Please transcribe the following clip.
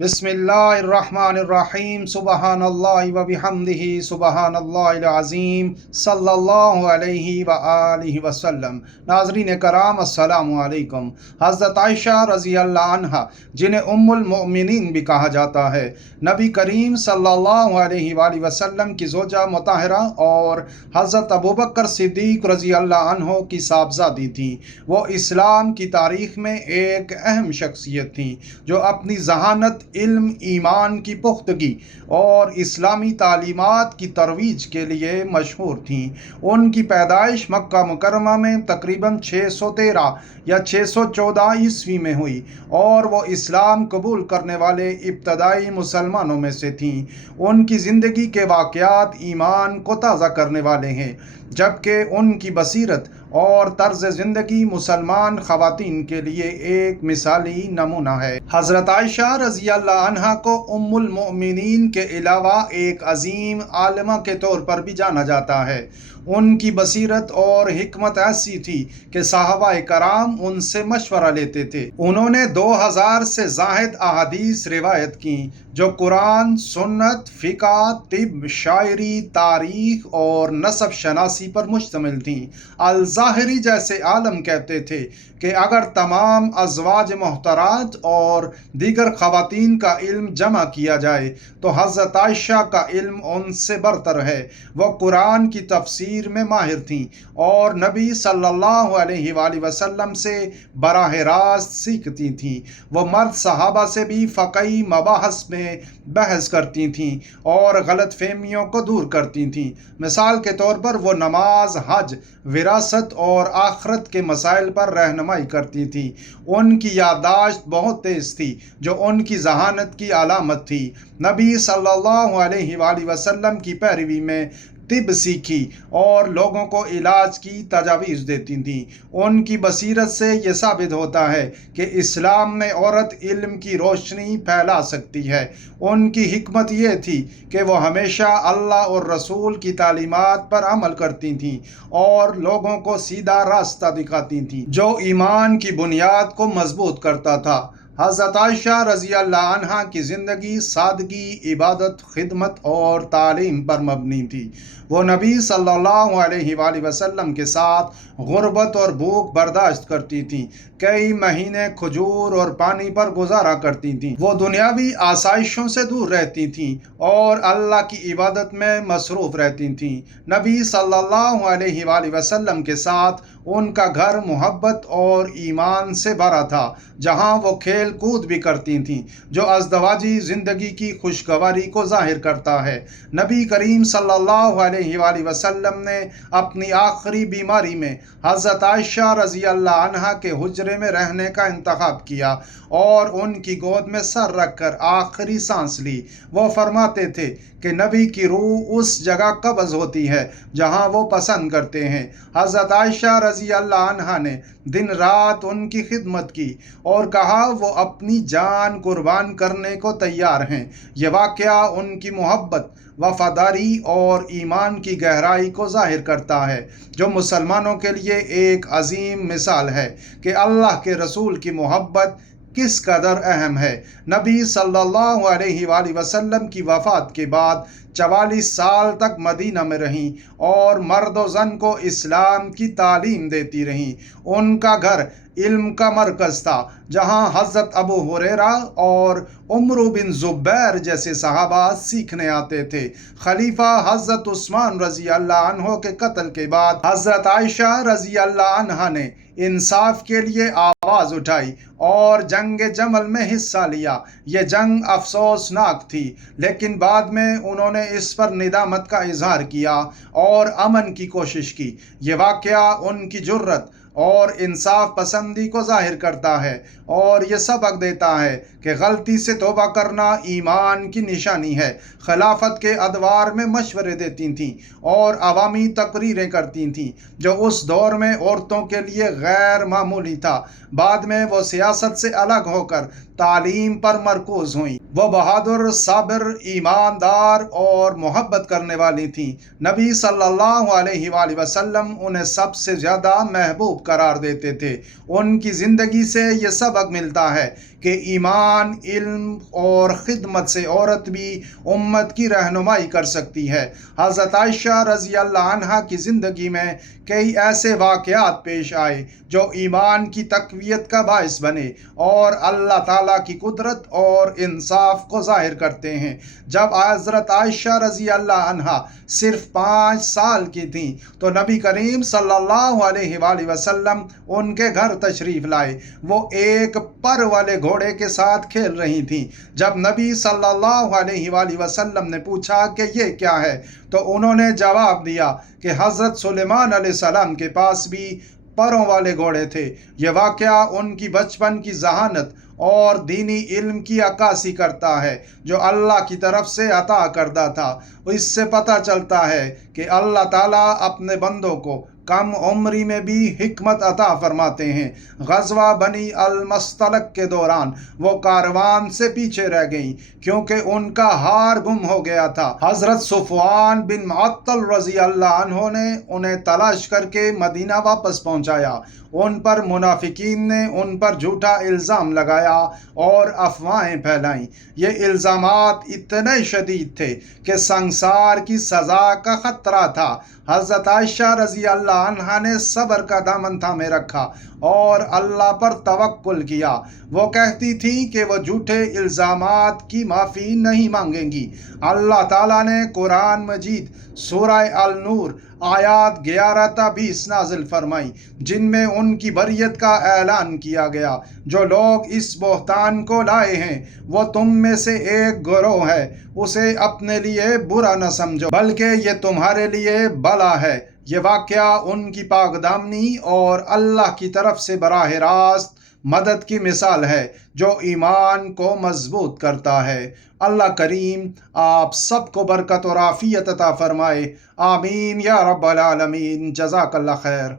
بسم اللہ الرحمن الرحیم سبحان اللہ و بحمدہ سبحان اللہ العظیم صلی اللہ علیہ وآلہ وسلم۔ ناظرین کرام السلام علیکم۔ حضرت عائشہ رضی اللہ عنہا جنہیں ام المؤمنین بھی کہا جاتا ہے، نبی کریم صلی اللہ علیہ وآلہ وسلم کی زوجہ مطہرہ اور حضرت ابوبکر صدیق رضی اللہ عنہ کی صاحبزادی تھیں۔ وہ اسلام کی تاریخ میں ایک اہم شخصیت تھیں جو اپنی ذہانت، علم، ایمان کی پختگی اور اسلامی تعلیمات کی ترویج کے لیے مشہور تھیں۔ ان کی پیدائش مکہ مکرمہ میں تقریباً 613 یا 614 عیسوی میں ہوئی اور وہ اسلام قبول کرنے والے ابتدائی مسلمانوں میں سے تھیں۔ ان کی زندگی کے واقعات ایمان کو تازہ کرنے والے ہیں، جبکہ ان کی بصیرت اور طرز زندگی مسلمان خواتین کے لیے ایک مثالی نمونہ ہے۔ حضرت عائشہ رضی اللہ عنہا کو ام المؤمنین کے علاوہ ایک عظیم عالمہ کے طور پر بھی جانا جاتا ہے۔ ان کی بصیرت اور حکمت ایسی تھی کہ صحابہ کرام ان سے مشورہ لیتے تھے۔ انہوں نے 2000 سے زائد احادیث روایت کیں جو قرآن، سنت، فقہ، طب، شاعری، تاریخ اور نسب شناسی پر مشتمل تھیں۔ الظاہری جیسے عالم کہتے تھے کہ اگر تمام ازواج محترات اور دیگر خواتین کا علم جمع کیا جائے تو حضرت عائشہ کا علم ان سے برتر ہے۔ وہ قرآن کی تفسیر میں ماہر تھیں اور نبی صلی اللہ علیہ وآلہ وسلم سے براہ راست سیکھتی تھیں۔ وہ مرد صحابہ سے بھی فقہی مباحث میں بحث کرتی تھیں اور غلط فہمیوں کو دور کرتی تھیں۔ مثال کے طور پر وہ نماز، حج، وراثت اور آخرت کے مسائل پر رہنمائی کرتی تھیں۔ ان کی یادداشت بہت تیز تھی جو ان کی ذہانت کی علامت تھی۔ نبی صلی اللہ علیہ وآلہ وسلم کی پیروی میں طب سیکھی اور لوگوں کو علاج کی تجاویز دیتی تھیں۔ ان کی بصیرت سے یہ ثابت ہوتا ہے کہ اسلام میں عورت علم کی روشنی پھیلا سکتی ہے۔ ان کی حکمت یہ تھی کہ وہ ہمیشہ اللہ اور رسول کی تعلیمات پر عمل کرتی تھیں اور لوگوں کو سیدھا راستہ دکھاتی تھیں جو ایمان کی بنیاد کو مضبوط کرتا تھا۔ حضرت عائشہ رضی اللہ عنہا کی زندگی سادگی، عبادت، خدمت اور تعلیم پر مبنی تھی۔ وہ نبی صلی اللہ علیہ وآلہ وسلم کے ساتھ غربت اور بھوک برداشت کرتی تھیں، کئی مہینے کھجور اور پانی پر گزارا کرتی تھیں۔ وہ دنیاوی آسائشوں سے دور رہتی تھیں اور اللہ کی عبادت میں مصروف رہتی تھیں۔ نبی صلی اللہ علیہ وآلہ وسلم کے ساتھ ان کا گھر محبت اور ایمان سے بھرا تھا، جہاں وہ کھیل کود بھی کرتی تھیں، جو ازدواجی زندگی کی خوشگواری کو ظاہر کرتا ہے۔ نبی کریم صلی اللہ علیہ وآلہ وسلم نے اپنی آخری بیماری میں حضرت عائشہ رضی اللہ عنہا کے حجرے میں رہنے کا انتخاب کیا اور ان کی گود میں سر رکھ کر آخری سانس لی۔ وہ فرماتے تھے کہ نبی کی روح اس جگہ قبض ہوتی ہے جہاں وہ پسند کرتے ہیں۔ حضرت عائشہ رضی اللہ عنہا نے دن رات ان کی خدمت کی اور کہا وہ اپنی جان قربان کرنے کو تیار ہیں۔ یہ واقعہ ان کی محبت، وفاداری اور ایمان کی گہرائی کو ظاہر کرتا ہے، جو مسلمانوں کے لیے ایک عظیم مثال ہے کہ اللہ کے رسول کی محبت کس قدر اہم ہے۔ نبی صلی اللہ علیہ وآلہ وسلم کی وفات کے بعد 44 سال تک مدینہ میں رہیں اور مرد و زن کو اسلام کی تعلیم دیتی رہیں۔ ان کا گھر علم کا مرکز تھا، جہاں حضرت ابو ہریرہ اور عمر بن زبیر جیسے صحابہ سیکھنے آتے تھے۔ خلیفہ حضرت عثمان رضی اللہ عنہ کے قتل کے بعد حضرت عائشہ رضی اللہ عنہا نے انصاف کے لیے آواز اٹھائی اور جنگ جمل میں حصہ لیا۔ یہ جنگ افسوسناک تھی، لیکن بعد میں انہوں نے اس پر ندامت کا اظہار کیا اور امن کی کوشش کی۔ یہ واقعہ ان کی جرأت اور انصاف پسندی کو ظاہر کرتا ہے اور یہ سبق دیتا ہے کہ غلطی سے توبہ کرنا ایمان کی نشانی ہے۔ خلافت کے ادوار میں مشورے دیتی تھیں اور عوامی تقریریں کرتی تھیں، جو اس دور میں عورتوں کے لیے غیر معمولی تھا۔ بعد میں وہ سیاست سے الگ ہو کر تعلیم پر مرکوز ہوئیں۔ وہ بہادر، صابر، ایماندار اور محبت کرنے والی تھیں۔ نبی صلی اللہ علیہ وآلہ وسلم انہیں سب سے زیادہ محبوب قرار دیتے تھے۔ ان کی زندگی سے یہ سبق ملتا ہے کہ ایمان، علم اور خدمت سے عورت بھی امت کی رہنمائی کر سکتی ہے۔ حضرت عائشہ رضی اللہ عنہا کی زندگی میں کئی ایسے واقعات پیش آئے جو ایمان کی تقویت کا باعث بنے اور اللہ تعالیٰ کی قدرت اور انصاف کو ظاہر کرتے ہیں۔ جب حضرت عائشہ رضی اللہ عنہا صرف 5 سال کی تھیں تو نبی کریم صلی اللہ علیہ وآلہ وسلم ان کے گھر تشریف لائے۔ وہ ایک پر والے گھوڑے کے ساتھ کھیل رہی تھیں۔ جب نبی صلی اللہ علیہ وآلہ وسلم نے پوچھا کہ یہ کیا ہے تو انہوں نے جواب دیا کہ حضرت سلیمان علیہ السلام کے پاس بھی پروں والے گھوڑے تھے۔ یہ واقعہ ان کی بچپن کی ذہانت اور دینی علم کی عکاسی کرتا ہے جو اللہ کی طرف سے عطا کردہ تھا۔ اس سے پتہ چلتا ہے کہ اللہ تعالیٰ اپنے بندوں کو کم عمری میں بھی حکمت عطا فرماتے ہیں۔ غزوہ بنی المصطلق کے دوران وہ کاروان سے پیچھے رہ گئیں کیونکہ ان کا ہار گم ہو گیا تھا۔ حضرت صفوان بن معطل رضی اللہ عنہ نے انہیں تلاش کر کے مدینہ واپس پہنچایا۔ ان پر منافقین نے ان پر جھوٹا الزام لگایا اور افواہیں پھیلائیں۔ یہ الزامات اتنے شدید تھے کہ سنگسار کی سزا کا خطرہ تھا۔ حضرت عائشہ رضی اللہ عنہا نے صبر کا دامن تھامے رکھا اور اللہ پر توکل کیا۔ وہ کہتی تھیں کہ وہ جھوٹے الزامات کی معافی نہیں مانگیں گی۔ اللہ تعالیٰ نے قرآن مجید سورہ النور آیات 11 تا 20 نازل فرمائی جن میں ان کی بریت کا اعلان کیا گیا۔ جو لوگ اس بہتان کو لائے ہیں وہ تم میں سے ایک گروہ ہے، اسے اپنے لیے برا نہ سمجھو بلکہ یہ تمہارے لیے بلا ہے۔ یہ واقعہ ان کی پاک دامنی اور اللہ کی طرف سے براہ راست مدد کی مثال ہے جو ایمان کو مضبوط کرتا ہے۔ اللہ کریم آپ سب کو برکت اور عافیت عطا فرمائے، آمین یا رب العالمین۔ جزاک اللہ خیر۔